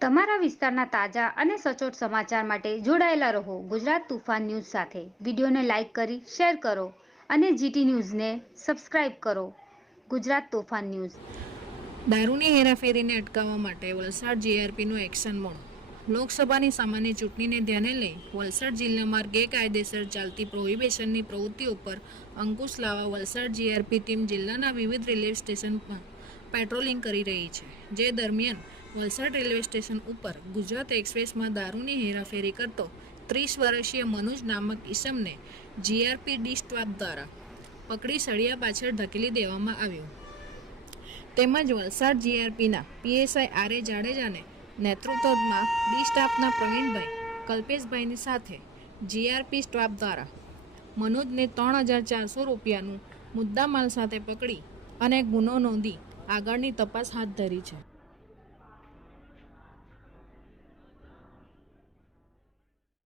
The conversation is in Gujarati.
તમારા વિસ્તારના તાજા અને સચોટ સમાચાર માટે જોડાયેલા રહો ગુજરાત તુફાન ન્યૂઝ સાથે. વિડીયોને લાઇક કરી, શેર કરો અને જીટી ન્યૂઝને સબસ્ક્રાઇબ કરો. ગુજરાત તોફાન ન્યૂઝ. દારૂની હેરાફેરીને અટકાવવા માટે વલસાડ જીઆરપીનું એક્શન મોડ. લોકસભાની સામાન્ય ચૂંટણીને ધ્યાને લઈ વલસાડ જિલ્લામાં ગેરકાયદેસર ચાલતી પ્રોહિબિશનની પ્રવૃત્તિઓ ઉપર અંકુશ લાવવા વલસાડ જીઆરપી ટીમ જિલ્લાના વિવિધ રેલવે સ્ટેશન પર પેટ્રોલિંગ કરી રહી છે. જે દરમિયાન વલસાડ રેલવે સ્ટેશન ઉપર ગુજરાત એક્સપ્રેસમાં દારૂની હેરાફેરી કરતો ત્રીસ વર્ષીય મનુજ નામક ઈસમને જીઆરપી ડી સ્ટાફ દ્વારા પકડી સળિયા પાછળ ધકેલી દેવામાં આવ્યો. તેમજ વલસાડ જીઆરપીના પીએસઆઈ આર એ જાડેજાને નેતૃત્વમાં ડી સ્ટાફના પ્રવીણભાઈ કલ્પેશભાઈની સાથે જીઆરપી સ્ટાફ દ્વારા મનોજને ત્રણ હજાર ચારસો રૂપિયાનું મુદ્દામાલ સાથે પકડી અને ગુનો નોંધી આગળની તપાસ હાથ ધરી છે.